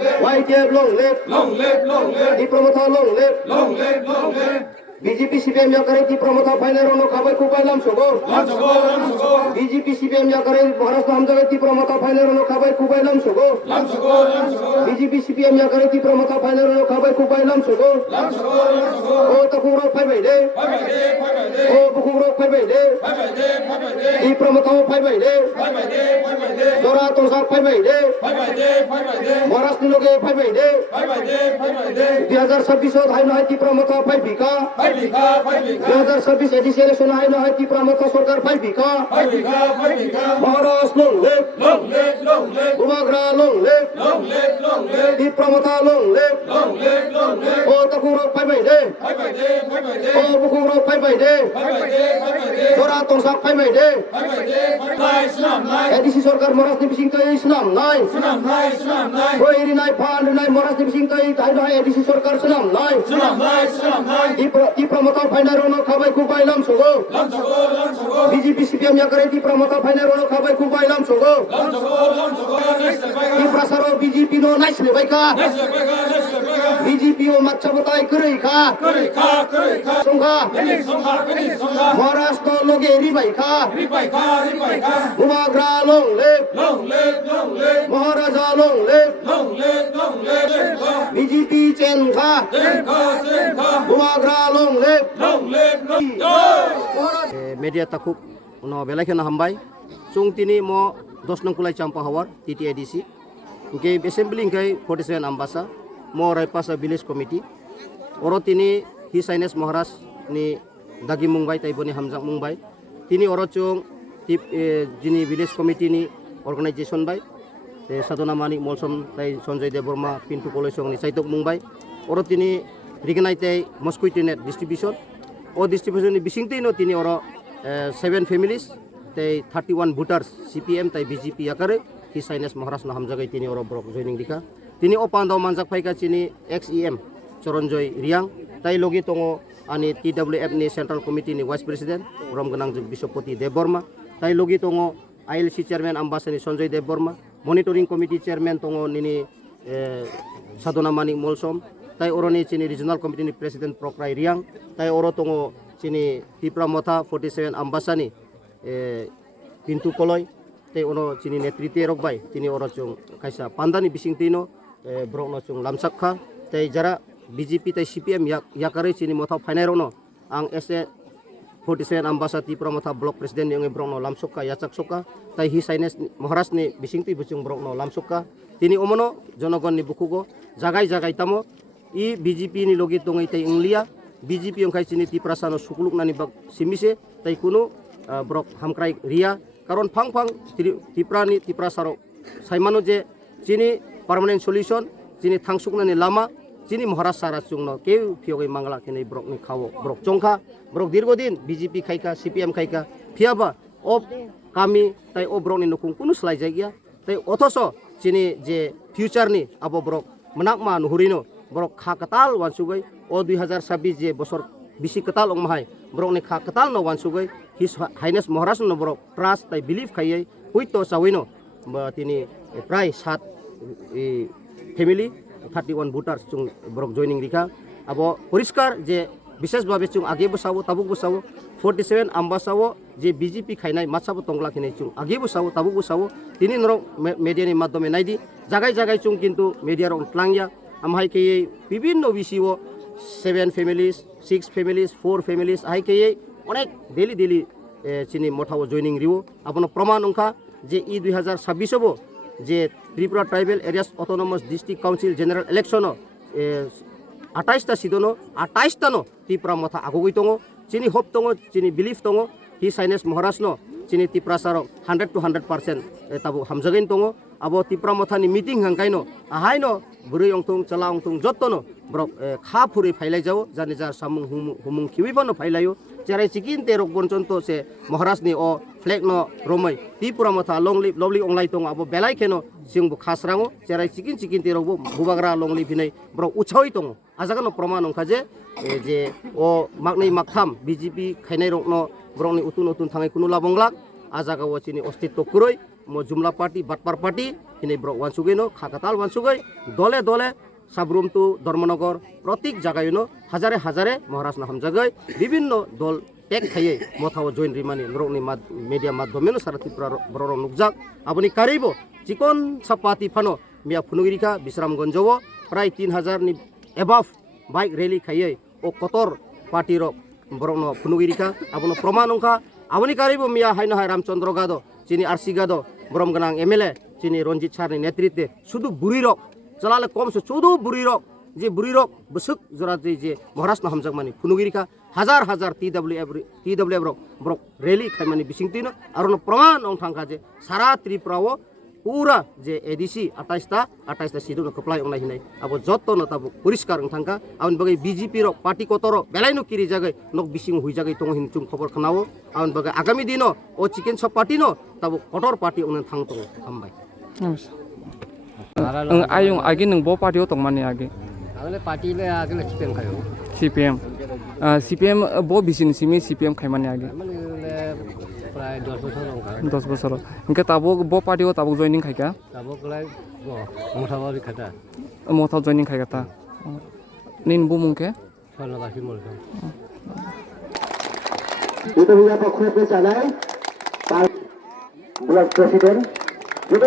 YTF long live, Di Promoter long live, BJP CPM yakare Di Promoter final rono khabai kubailam sogo, BJP CPM yakare Maharashtra hamjagai Di Promoter final rono khabai kubailam sogo, BJP CPM yakare Di Promoter final rono khabai kubailam sogo, o takuro phai bai de, o bukuro phai bai de, Di Promoter phai bai de, Dora tosak phai bai de, Maharashtra loge phai bai de, 2026 hai na Di Promoter phai bika, 2026 edition election आए ना है कि प्रमुख सरकार file बिका महाराष्ट्र लोंग ले उमाग्रा लोंग ले दी प्रमुखा लोंग ले ओ तकुरो फाइल बाई दे ओ बुकुरो फाइल बाई दे थोड़ा तोंसा फाइल बाई दे एडिशन सरकार महाराष्ट्र बिसिंग तय इस्लाम नाय ओ इरी नाय फांड नाय महाराष्ट्र बिसिंग तय थाई नाय एडिशन सरकार इस्लाम नाय दी प्रमुखा फाइनल रोनो खाबाय कुबाइलाम सोगो BJP CPM yakare di pramoka final rono khabai kubailam sogo di prasaro BJP no naisle baika BJP o machabotai kurei kha songha Maharashtra loge ri baika umagra long le Maharaja long le BJP chen kha umagra long le media takuk no belakena hambai chung tini mo 10 nang kulai champa hawar TTIDC ke assembly ngai 47 ambasa mo raipasa village committee oro tini hi saines maharaj ni dagi mumbai tai boni hamjak mumbai tini oro chung tip jini village committee ni organization bai sadona mani molsom tai Sanjay Dev Burma pintu kolesong ni saitok mumbai oro tini rignaitai mosquito net distribution o distribution ni bisingte no tini oro 7 families tai 31 voters CPM tai BJP yakare hi saines Maharashtra hamjagai tini oro brok joining dika tini opando manjak phaika chini XEM Choronjoy Riang tai logi tongo ani TWF ni Central Committee ni Vice President Romganang Bisopoti Dev Burma tai logi tongo ILC Chairman Ambassador Sanjay Dev Burma Monitoring Committee Chairman tongo nini Sadona Manik Molsom tai oroni chini Regional Committee ni President Prokrai Riang tai oro tongo chini Tipra Motha 47 ambasani pintu koloi te ono chini netrite rokbai tini oro chung kaisa pandani bising tino brokno chung lamsakha te jara BJP te CPM yakare chini Motha final no ang SA 47 ambasa Tipra Motha block president yang brokno lamsokka yachak sokka tai hi saines Maharashtra ni bising ti buchung brokno lamsokka tini omono jonogon ni bukugo jagai tamo I BJP ni logi tongai tai inglia BJP yang kai chini tiprasano sukuluk nani bak simise tai kuno brok hamkrai ria karon phang tiprani tiprasaro saimano je chini permanent solution chini thangsuk nani lama chini Maharashtra rachungno ke phiogai mangla kene brok ni khawo brok chongkha brok dirgodin BJP khaika CPM khaika phiaba ob kami tai o brok ni nukung kuno slai jagia tai othoso chini je future ni abo brok menakma nuhurino brok kha katal wansugai o 2026 je bosor bisi katal ongmahai brok ni kha katal no wansugai his highness Maharashtra no brok trust tai believe khayai huito sawino tini prai 7 family 31 voters chung brok joining dikha abo poriskar je বিশেষ ভাবে chung age bosawo tabuk bosawo 47 ambasawo je BJP khainai matsabo tongla khinai chung age bosawo tabuk bosawo tini norok media ni maddome naidi jagai chung kintu media ron tlangya amhai ke bibinno bisio 7 families 6 families 4 families ai ke onek daily chini mothawo joining riwo abono proman ongkha je I 2026 bo je Tripura Tribal Areas Autonomous District Council General Election 28 ta sidono 28 ta no Tripura Motha agogoi tongo chini hop tongo chini belief tongo hi saines Maharashtra chini Tripura saro 100 to 100% tabu hamjagain tongo abo Tripura Motha ni meeting hangkaino ahaino burui ongtung chala ongtung jottono brok kha phuri phailai jao jani jar samung humung khiwibano phailayo cherai chikin te rok bonchonto se Maharashtra ni o flag no romai Tripura Motha longlip lovely onglai tong abo belai keno singbu khasrango cherai chikin te rok bubagra longlip hinai brok uchhoi tong ajaga no proman ongkha je o maknai maktham BJP khainai rok no brok ni utun thangai kuno labonglak ajaga o chini ostitto kuroi mo jumla party batpar party hini brok wansugui no khakatal wansugui dole dole সাবরুমটু Dharmanagar প্রত্যেক জায়গায়নো হাজারে হাজারে মহারাজ না হামজাগৈ বিভিন্ন দল take খাইয়ে মথাও join রিমানি নরকনি media মাধ্যমেনো সারা ত্রিপুরা বড় নুকজাক আপনি Karib চিকন সাপাতি ফানো মিয়া ফুনুগিরিকা বিশ্রামগঞ্জও প্রায় 3000 ni এবাভ বাইক রেলি খাইয়ে ও কতর পার্টির বড় ফুনুগিরিকা আপনি প্রমাণ অংখা আপনি কারিব মিয়া হাইনো হাই রামচন্দ্র গাদো চিনি আরসি গাদো বরম গনাং এমএলএ চিনি রঞ্জিত সারনি নেতৃত্বে শুধু বুড়িরক jalale komse chudu burirok je burirok besuk jorat je moharas na hamjak mani funugirika hajar hajar TWF brok rally khaimani bisingtino arono praman ong thangka je sara triprao pura je ADC 28 sidu no keplai ong hinai abo jotto no tabu poriskar ong thangka aun bagai BJP rok party kotoro belaino kiri jagai nok bising hui jagai tong hin chung khobor khanao aun bagai agami dino o chicken shop party no tabu kotor party ong thang tong hambai ayung agi nung bo party tong mani agi আগলে পার্টিলে আগলে চিপেম খায়ো CPM bo bisin simi CPM khaimani agi মানে প্রায় 10 বছর লঙ্কা 10 বছর ইনকে তাবো bo party o tabu joining khaika তাবো কলাই মোটাবাড়ি খাটা motha joining khaika ta nin bu mungke স্বর্ণবাসী Malka itu punya pokok sana blok presiden itu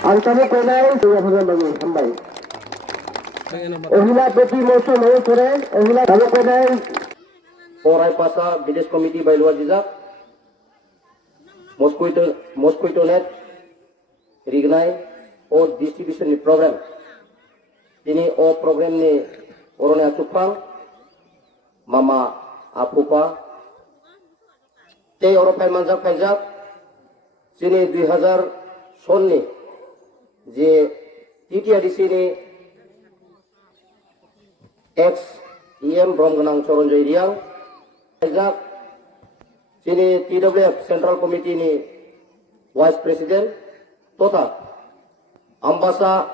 antara kolai sudah pernah bangun sampai ohila beti moso mau kore ohila kalau kolai Orai pasa village committee by luar jizak mosquito net rignai o distribution ni program ini o program ni orangnya cupang mama apupa te orang pajak sini 2000 son ni je TTIDC ni ex EM Bromganang Choronjoy Riang pajak sini TWF Central Committee ni Vice President Tota Ambasa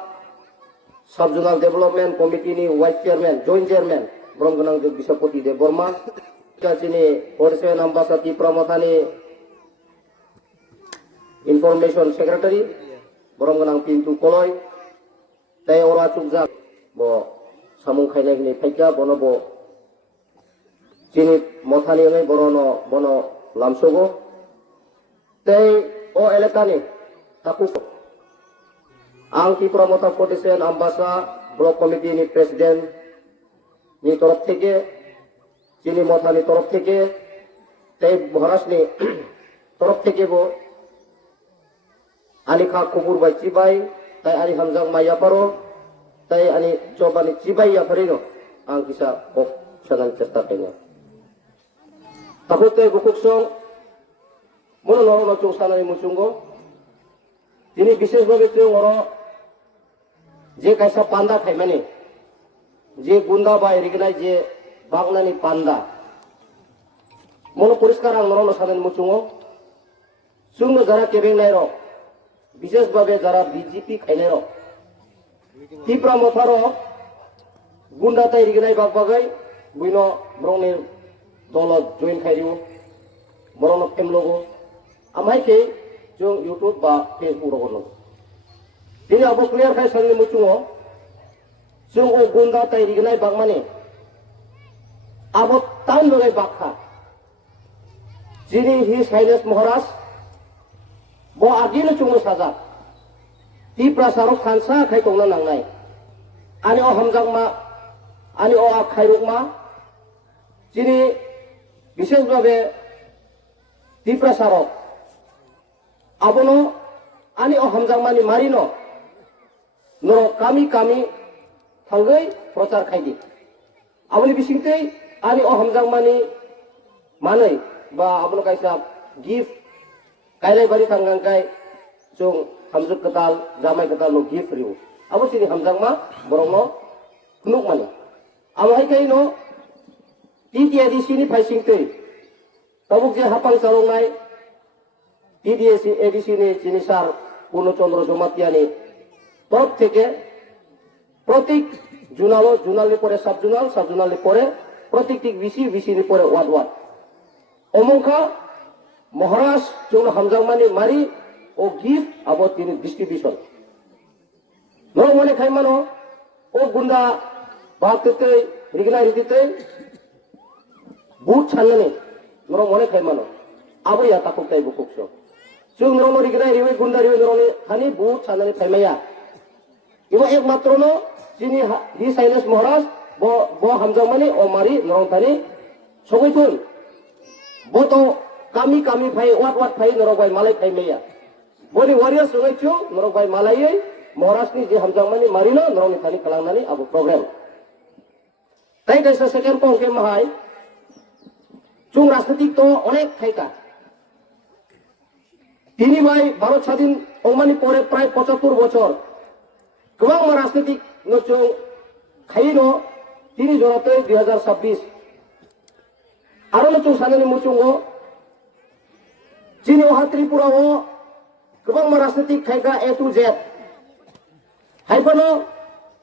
Subzonal Development Committee ni Vice Chairman Joint Chairman Bromganang Bisapoti De Borma sini Orsen Ambasa Tipramatani Information Secretary Bromganang Pintu Koloi tay ora chukjak bo samung khainai ni phaika bono bo sini mothani ngai borono bono lamsogo tay o elekani taku ang Tipramata Potisen Ambasa Block Committee ni President ni তরফ থেকে চিনি মথানি তরফ থেকে তাই মহারাষ্ট্রে তরফ থেকে বো আনি খা কুকুর বাই চিবাই তাই আনি হামজাং মাইয়া পারো তাই আনি চবানি চিবাই ya পারিনো আং কিসা কক সাদান চেষ্টা পেনো তাহতে গুকুক সং মনো নরম চং সানানি মুচুঙ্গো তিনি বিশেষভাবে চং অর যে কাইসা পান্দা খাইমানি যে গুন্ডা বা এরিগনাই যে বাংলানি পান্দা মনো পরিষ্কার আং নরম সানানি মুচুঙ্গো সুংনো যারা কেবেং নাইরো বিশেষভাবে যারা বিজেপি খাইনাইর ত্রিপুরা মথার গুন্ডাতে এরিগনাই বাগবাগাই বুইনো ব্রংনির দল জয়েন খাইরিও বরং ফেমলোগো আমাইকে जों YouTube বা Facebook রগনো দিনে আবো ক্লিয়ার খাই সানি মুচুঙো जों ও গুন্ডা তাই রিগনাই বাগমানে আবো টান লগাই বাখা যিনি হি সাইলেস মহারাজ bo agile chungo saja ti prasarok khansa khai tongna nangnai ani o hamjang ma ani o khairuk ma chini বিশেষ ভাবে ti prasarok abono ani o hamjang mani marino no kami thangai prochar khaidi aboni bisingtei ani o hamjang mani manai ba abono kaisa gift kailai bari tanggang kai chung hamjuk ketal jamai ketal no gift riu abo sini hamjang ma borong no kunuk mani amai kai no TTIDC ni paising tei tabuk je hapang salong nai TTIDC ni jinisar Puno Chondro Jomatiani তরফ থেকে প্রত্যেক জুনালি পরে sub জুনালি পরে প্রত্যেকটি VC পরে word অমংখা মহারাজ जों हामजांमानि मारि ও gift abo tini distribution norok mone khai mano o gunda bagte rignai ridite but chanane norok mone khai mano abo ya takuk tai bukukso chung norok rignai riwe gunda riwe norok khani but chanane thaimaya ibo ekmatro no jini hi Sailes Maharaj bo hamjamani o mari norok thani sogoitun bo to kami phai wat phai norok bai malai thaimaya boni warriors sogoichu norok bai malai Maharaj ni je hamjamani marino norok ni thani kalangnani abo program তাই কাছে second পঙ্কে মাহাই চুং রাজনৈতিক তো অনেক খাইকা তিনি ভাই ভারত স্বাধীন অমানি পরে প্রায় 75 বছর গোবাং রাজনৈতিক নচুং খাইনো তিনি জড়াতে 2026 আরো নচুং সানানি মুচুং চিনি ও ত্রিপুরা ও গোবাং রাজনৈতিক খাইকা A to Z হাইফানো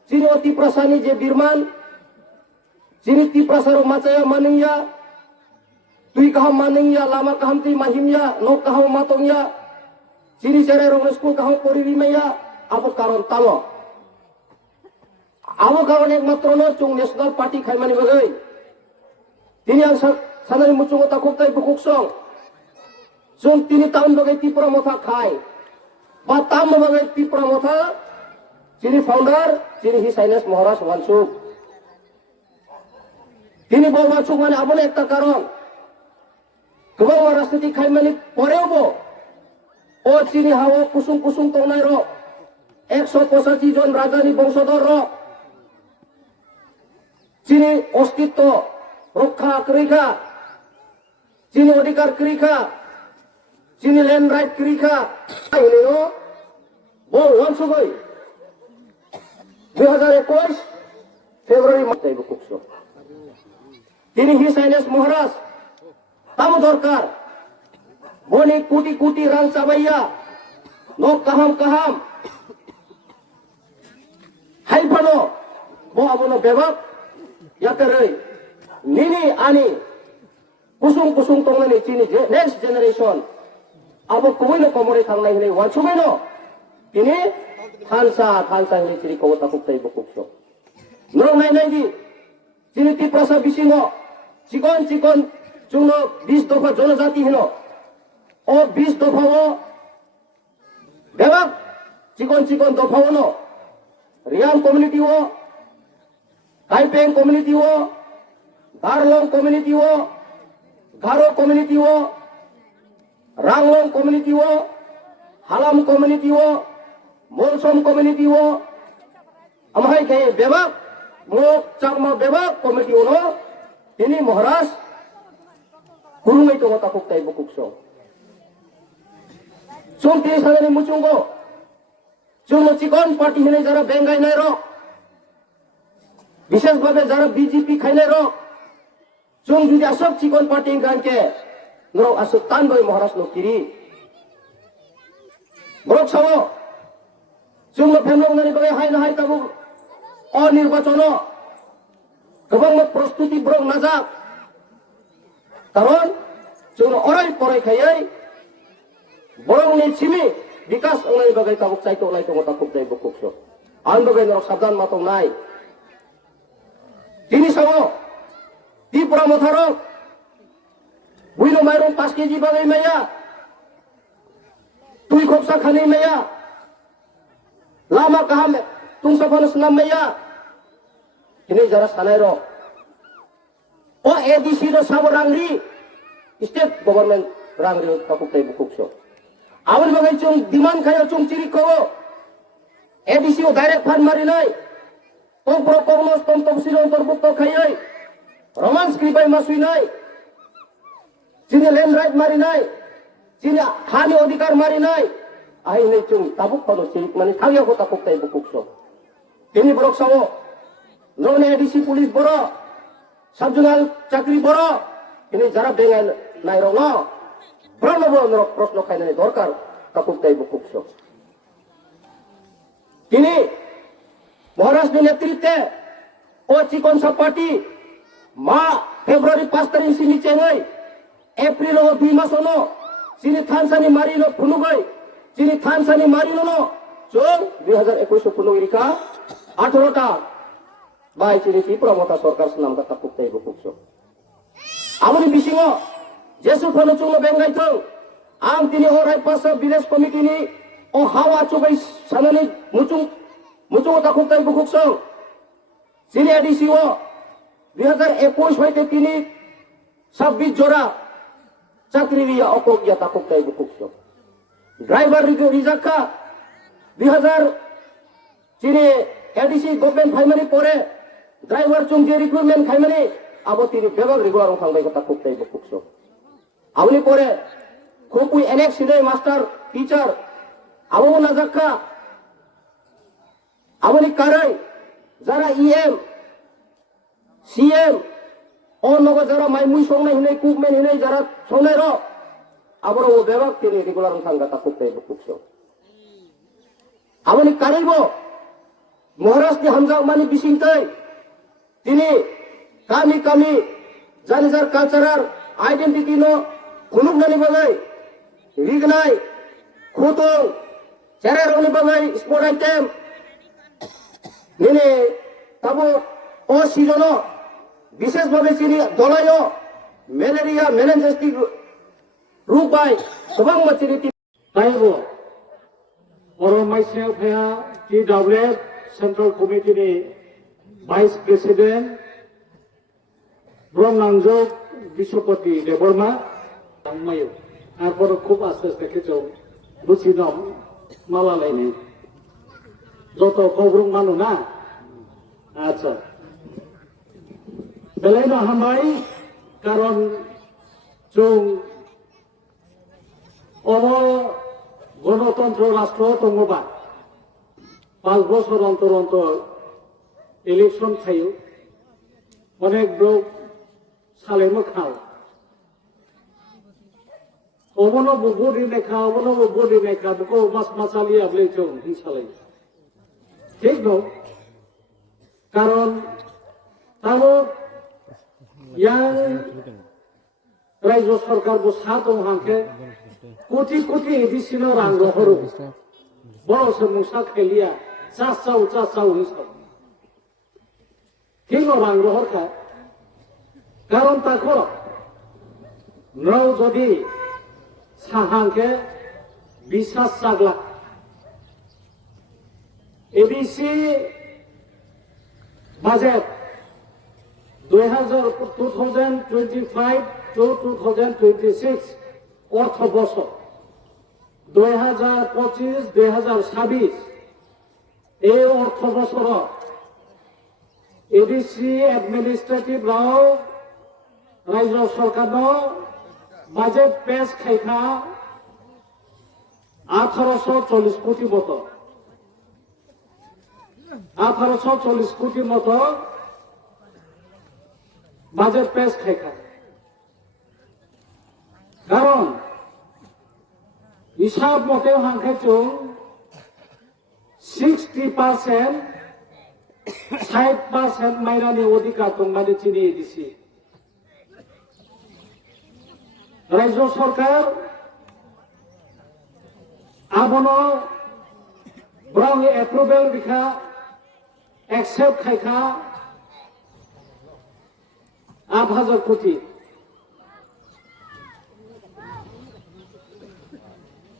চিনি ও ত্রিপ্রাসানি যে বিরমান Sini ti prasaro macaya maningya, tui kaham maningya, lama kaham ti mahimya, no kaham matongya, sini cere rong school kaham poririmaya, abo karon talo. Abo karon ekmatro no chung national party khaimani bagai. Tini ang sanari muchung takuk tai bukuksong. Chung tini taun bagai ti pramotha khai. Ba tam bagai ti pramotha, sini founder, sini hi Sailes Maharaj Wansuk. তিনি বলবাচুক মানে আবলে একটা কারণ গোবাং রাজনীতি খাইমানি পরেও ও চিনি হাওয়া কুসুম কুসুম তনাই 185 জন রাজানি বংশধর চিনি অস্তিত্ব রক্ষা করিখা চিনি অধিকার করিখা চিনি ল্যান্ড রাইট করিখা বল ওয়ানসুগই 2021 ফেব্রুয়ারি মাসে বুকুকছো তিনি হি Sailes Maharaj tamu dorkar boni kuti rang cabaya no kaham hai phano bo abono bebak yakarei nini ani kusung tongnani chini next generation abo kuboino komore thangnai hine wansumaino tini khansa hine chiri ko takuk tai bukukso norong nai di chini ti prasa bisingo চিকন চুন 20 দফা জনজাতি হলো ও 20 দফা ও দেবাক চিকন দফা হলো Reang community ও Kaipeng community ও গারলং community ও Garo community ও Ranglong community ও Halam community ও Molsom community ও আমাই কে বেবাক মো চাকমা বেবাক কমিউনিটি ও ini Maharaj kurung itu kota kuktai bukukso chung tini sanani muchunggo chung chikon party hine jara bengai nai ro বিশেষ ভাবে যারা বিজেপি খাইলে ro chung judi asok chikon party ganke no asok tan boy Maharaj no kiri brok sawo chung no phemlong nani bagai hai na hai tabu অনির্বাচন गोबां प्रस्तुति ब्रं नाजाक कारण जों array फरायखायै बरंनि Simi विकास अंगनि बागै Tabuk चाइतो नाय दङ ताकुक जाय बकुकसो आं बागै नरक साबधान मातंग नाय दिनि सावो ति प्रमथारो बुइनो माइरं 5 केजि बागै माया तुइ खबसा खानै माया लामा काहाम तुंसाफान सनाम माया ini jara sanai ro o ADC ro sabo rangri state government rangri takuk tai bukukso awal bagai chung diman khayo chung ciri ko ADC o direct fan mari nai tom pro komnos tom silo torbukto khayai romance kripai masui nai chini land right mari nai chini khani odhikar mari nai ai nei chung tabuk pano ciri mani thagya ko takuk tai bukukso ini borok sawo নন ADC police বড় সাবজুনাল চাকরি বড় ini যারা বেঙ্গাই নাই রং ব্রহ্ম প্রশ্ন খাইলে দরকার কাকুক তাই বুকুকস তিনি মহারাষ্ট্র নেতৃত্বে ও চিকন সব পার্টি মা ফেব্রুয়ারি 5 তারিখ সিনি চেঙ্গই এপ্রিল ও 2 মাস হলো সিনি থানসানি মারিলো ফুনুগই চিনি থানসানি মারিনো চোখ 2021 পুনরিকা 18টা বাই চিনি ত্রিপুরা মতা সরকার নাম কথা পুক্তাই বুকুকso আমনি বিসিङ जेसु फनो चुङो बेंगाइ थौ आं तिनी अराय पासा विलेज कमिटि नि अ हावा चुबै सानानि मुचुङ ताखुक्ताइ बुकुक्सो सिनि एडिसि ओ 2021 হইতে তিনি 26 জোড়া চাকরি দিয়া অকগিয়া তাকুক্তাই বুকুক্সো ড্রাইভার রিজাক্কা 2000 চিনি এডিসি গভর্নমেন্ট ফাইমারি পরে ড্রাইভার চুং যে রিক্রুটমেন্ট খাইমানি আবো তিনি বেগর রেগুলার থাংবাই কথা কুক্তাই বুকুক্সো আমনি পরে খুবই এনএক্স সিনে মাস্টার টিচার আবো নাজাক্কা আমনি কারাই যারা ইএম সিএম ও নগ যারা মাইমুই সংনাই হিনে কুকমেন হিনে যারা সংনাই র আবার ও বেবাক তিনি রেগুলার থাঙ্গা তা কুক্তাই বুকুক্সো আমনি কারাইব মহারাষ্ট্র হামজা মানি বিসিংতাই তিনি kami janizar cultural identity no kunuk nani bagai rignai khutong cherar oni bagai sport item nene tabo o sijono বিশেষ ভাবে চিনি দলায় ম্যালেরিয়া মেনিনজাইটিস রোগ বাই সবাং মাচিনি তাইবো অরমাইসে ফেয়া টিডব্লিউএফ সেন্ট্রাল কমিটিनि ভাইস প্রেসিডেন্ট ব্রহ্মাঞ্জক বিশ্বপতি দেববর্মা মায়ো তারপর খুব আস্তে আস্তে খেচौ বুঝিলাম মালালাইনি যত খবরং মানো না আচ্ছা বেলাইনো হামবাই কারণ जों অব গণতন্ত্র রাষ্ট্র দङबा 5 বছর অন্তর অন্তর ইলেকশন थायो অনেক লোক সালে মোখাও অবনো বডি নেখা বকো মাসালি আবলে চং হিসালাই ঠিক ন কারণ তাও ইয়াং রাজ্য সরকার বসা দं হাंखे কোটি কোটি এডিসিনো রাং রহরো বড় সমস্যা খেলিয়া চাচাও হিসাব ঠিক রাং রহরকা কারণ তাকো নও যদি সাহাंखे বিশ্বাস জাগলা এবিসি বাজেট 2025 to 2026 অর্থ বছর 2025-2026 এই অর্থ বছর এডিসি অ্যাডমিনিস্ট্রেটিভ রাও রাজ্য সরকার বাজেট পেশ খাইখা 1840 কোটি মতো 1840 কোটি মতো বাজেট পেশ খাইখা কারণ হিসাব মতে হাंखे চুং 60% 60% মাইনানি অধিকার দंनानै চিনি দিছি রাজ্য সরকার আবনো ব্রং এপ্রুভেল বিখা एक्सेप्ट खाइखा 8,000 কোটি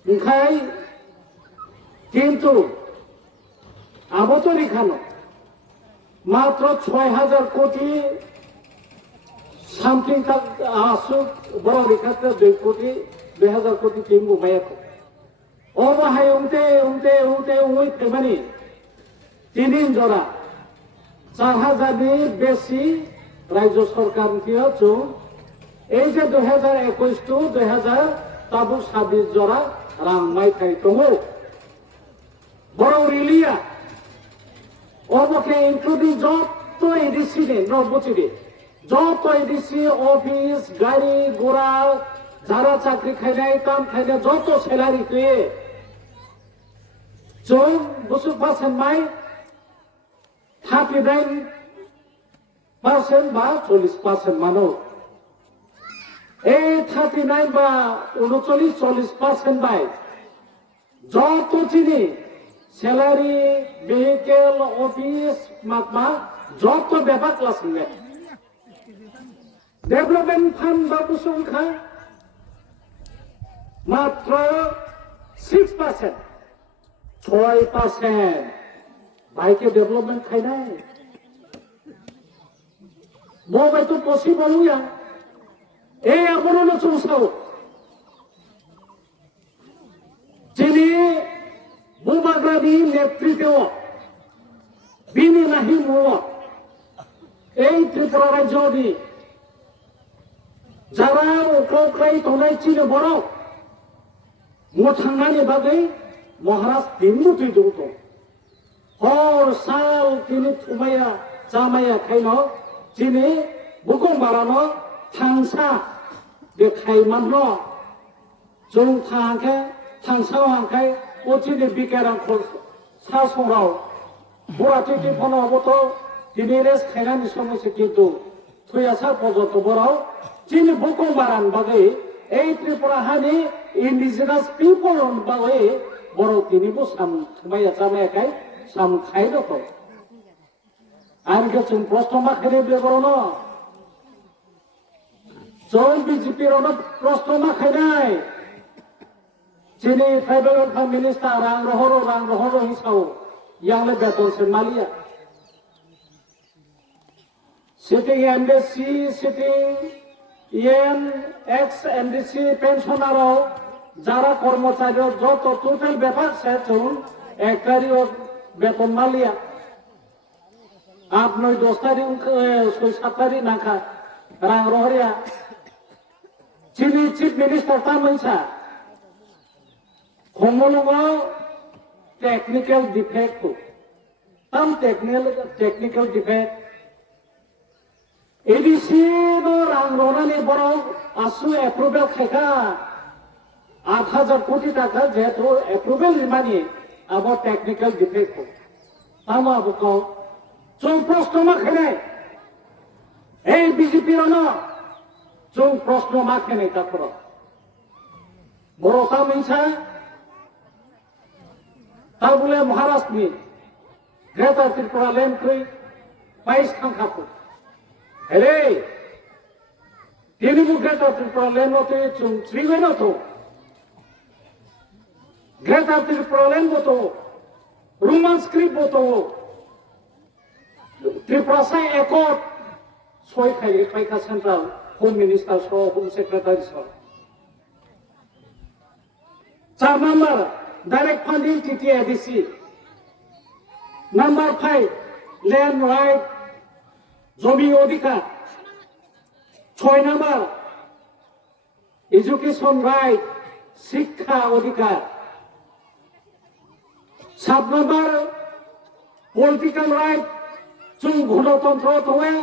ओंखाय किन्तु आबोतो रिखानो मात्र 6,000 कोटी सामथिं तक आसु बड़ रिखाते 2 कोटी 2,000 कोटी टिंगु मायाखौ अबाहाय उंते फेमानि तीन जरा 4,000 बेसि राज्य सरकार जो এই যে 2021 to 2026 जरा रां माइथाय दङ बड़ रिलिया अबके इनक्लुडिं जत एडिसि ने नबुचिदि जत एडिसि अफिस गाड़ी घोड़ा যারা চাকরি খাইনাय काम खाइनाय जत सैलारि होयो जों बुसु पासेन माइ 39% বা 40% मानो এই 39 বা 39-40% বাই যত চিনি স্যালারি ভেহিকেল অফিস মাতমা যত ব্যাপার ক্লাস ডেভেলপমেন্ট ফান্ড বা সংখ্যা মাত্র 6%, 6%. ভাইকে ডেভেলপমেন্ট খাই নাই বই তো পসিবল হইয়া এই এমন চৌসাও যিনি বুবাগ্রামী নেতৃত্ব বিনি নাহি মুয়া এই ত্রিপুরা রাজ্যনি যারা ওখাই তনাই চিনে বড় মোঠাঙ্গানি বাদে মহারাজ তিনমুতি যৌত হর সাল তিনি থুমাইয়া জামাইয়া খাইনো যিনি বুকুং বাড়ানো থাংসা बे खायमानल' जों थाङाखै थांसावाखै अथिनि बिकारांखौ सा सराव बराति टिफनावबोथ' दिनै रेस्ट खायनायनि समयसो खिन्थु थैयासा पर्यन्त बराव दिनै बुकुंबारान बागै এই ত্রিপুরা হানি ইন্ডিজিনাস পিপল বাগै बर' दिनैबो साम थुमाया जामायाखाय साम खायदोथ' आरो जों प्रश्न माखायनो बेगरनो जों बिजेपियावनो प्रश्न माखायनाय दिनै ट्राइबेल वेलफेयार मिनिस्टार रां रहरो हिसाव यांले बेतन सेमालिया sitting MDC sitting EN ex MDC पेंशनाराव যারা কর্মচারী যত টোটাল ব্যাপার সেচুন একটারি বেতন মালিয়া 8, 9, 10 তারিখ 6, 7 তারিখ নাখা রাং রহরিয়া চিনি চিফ মিনিস্টার তামনসা খমলুঙো টেকনিক্যাল ডিফেক্ট তাম টেকনিক্যাল ডিফেক্ট एडीसी नो रां रनानि बराव आसु एप्रुवेल खायखा 8,000 कोटी टाका जेहेतु एप्रुवेल मानि अब टेक्निकल डिफेक्ट ताम आबुखौ जों प्रश्न माखायनाय ए बीजेपी रनो जों प्रश्न माखायनाय ताफोराव बर'ता मोनसा ताबुले महाराष्ट्रनि ग्रेटार Tripura लेन्डख्रुइ 22 थांखाफोर Hele, tiene Greta problema te chung trigeno to. Greta problema to. Roman script to. Triprasa accord. Soy khai ka central home minister so home secretary so. 4 number direct funding TTADC. Number 5 land right জমি অধিকার 6 number education right শিক্ষা অধিকার 7 number political right जों গণতন্ত্র দঙে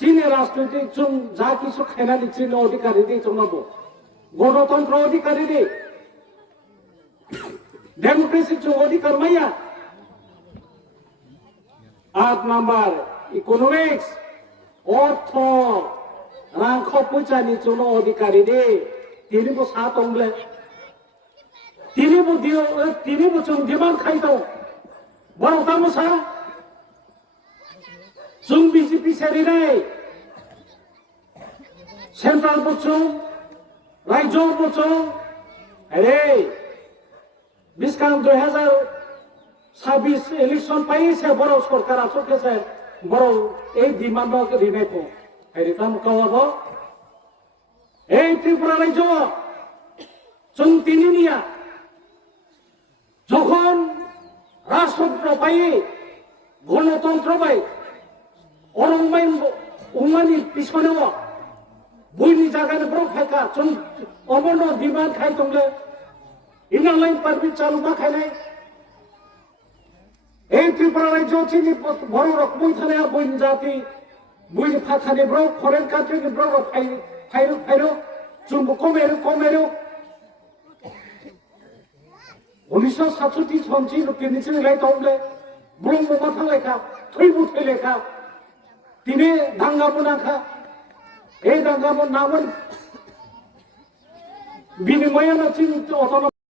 চীনে রাজনৈতিক जों যা কিছু খাইনানি চীন অধিকারী দি জনাবো গণতন্ত্র অধিকারী দি ডেমোক্রেসি जों অধিকার মাইয়া 8 নাম্বার ইকোনমিক্স অর্থ রাংখ পয়সানি জন্য অধিকারী দে তিনিবো সা দंले তিনিবো जों डिमान्ड खायदों बर'ता मोसा जों बीजेपी सेरिनाय सेंट्रल बोचों राज्य बोचों अरे बिस्कां 2026 इलेक्शन पाइसे बर' सरकारा सकेसे बर' এই ডিমান্ড রিনাইতো হেরিতাম কাওয়াবো এই ত্রিপুরা রাজ্য जों তিনিনিয়া যখন রাষ্ট্রতন্ত্র পাই গণতন্ত্র পাই অরংমাই উমানি পিছনে বইনি জায়গায় বড় ফাঁকা जों অবর্ণ ডিমান্ড খাই তংলে ইনার লাইন পারমিট চালু না খাইনাই এই ত্রিপুরা রাজ্য চিনি বড় রকমই থানে বইন জাতি বইন ফাথানি ব্র ফরেন কান্ট্রিनि ব্র ফাইরো जोंबो कमेरो 1967 समसि लुकिनिसि लाय दंले ब्रह्म माथा लेखा थैबु थैलेखा दिने दांगाबो नाखा ए दांगाबो नामोन बिनिमयानो चिन अटन